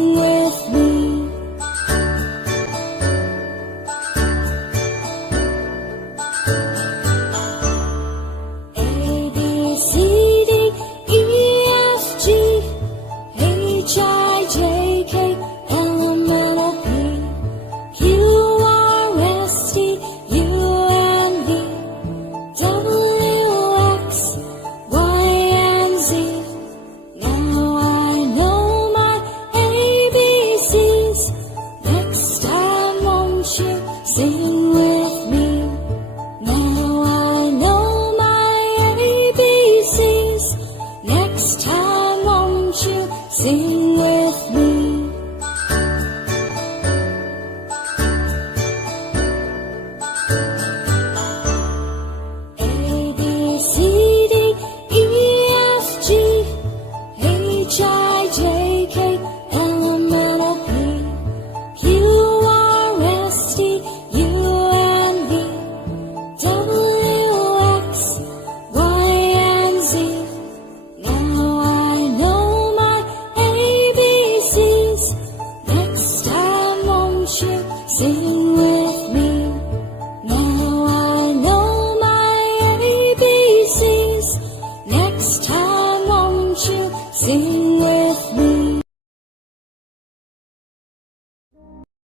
Sing with me. A, B, C, D, E, F, G, H, I, J, K, L, M, N, O, P, Q, R, S, T, U, and V, W, X, Y, and Z. Now I know my ABCs. Next time, won't you sing with me? Now I know my ABCs. Next time, won't you sing with me? A, B, C, D, E, F, G, H, I, J, K, L, M, N, O, P, Q, R, S, T, U, and V, W, X, Y, and Z. Now I know my ABCs. Next time, won't you sing with me? Now I know my ABCs. Next time, won't you sing with me?